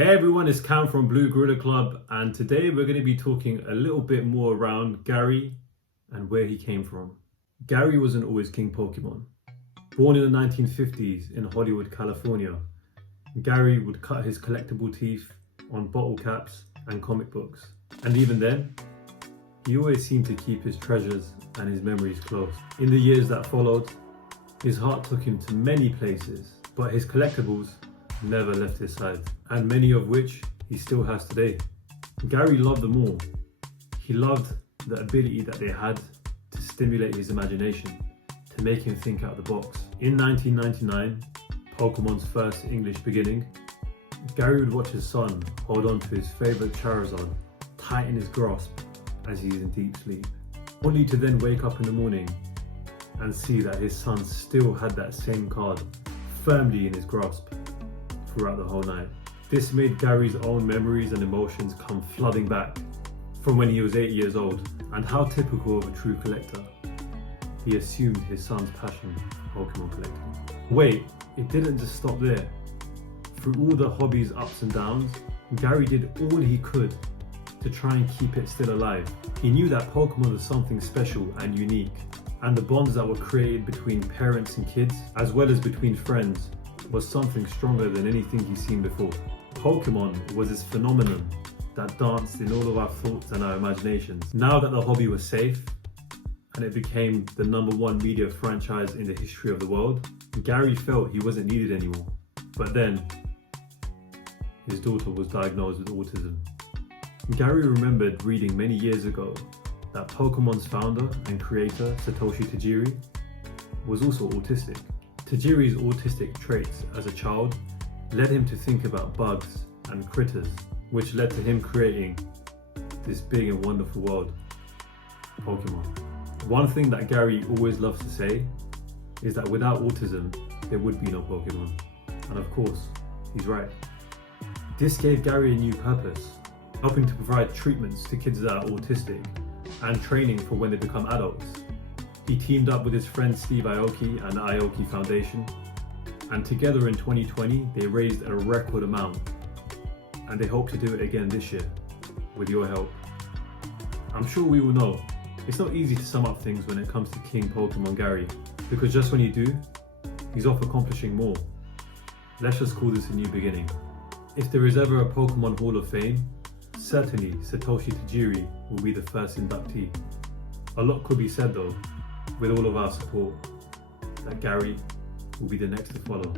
Hey everyone, it's Cam from Blue Gorilla Club, and today we're going to be talking a little bit more around Gary and where he came from. Gary wasn't always King Pokémon. Born in the 1950s in Hollywood, California, Gary would cut his collectible teeth on bottle caps and comic books. And even then, he always seemed to keep his treasures and his memories close. In the years that followed, his heart took him to many places, but his collectibles never left his side, and many of which he still has today. Gary loved them all. He loved the ability that they had to stimulate his imagination, to make him think out the box. In 1999, Pokemon's first English beginning, Gary would watch his son hold on to his favourite Charizard, tighten his grasp as he's in deep sleep, only to then wake up in the morning and see that his son still had that same card firmly in his grasp throughout the whole night. This made Gary's own memories and emotions come flooding back from when he was 8 years old, and how typical of a true collector, he assumed his son's passion for Pokemon collecting. Wait, it didn't just stop there. Through all the hobby's ups and downs, Gary did all he could to try and keep it still alive. He knew that Pokemon was something special and unique, and the bonds that were created between parents and kids, as well as between friends, was something stronger than anything he's seen before. Pokemon was this phenomenon that danced in all of our thoughts and our imaginations. Now that the hobby was safe, and it became the #1 media franchise in the history of the world, Gary felt he wasn't needed anymore. But then, his daughter was diagnosed with autism. Gary remembered reading many years ago that Pokemon's founder and creator, Satoshi Tajiri, was also autistic. Tajiri's autistic traits as a child led him to think about bugs and critters, which led to him creating this big and wonderful world, Pokemon. One thing that Gary always loves to say is that without autism, there would be no Pokemon. And of course, he's right. This gave Gary a new purpose, helping to provide treatments to kids that are autistic and training for when they become adults. He teamed up with his friend Steve Aoki and the Aoki Foundation, and together in 2020 they raised a record amount, and they hope to do it again this year with your help. I'm sure we all know it's not easy to sum up things when it comes to King Pokemon Gary, because just when you do, he's off accomplishing more. Let's just call this a new beginning. If there is ever a Pokemon Hall of Fame, certainly Satoshi Tajiri will be the first inductee. A lot could be said though, with all of our support, that Gary will be the next to follow.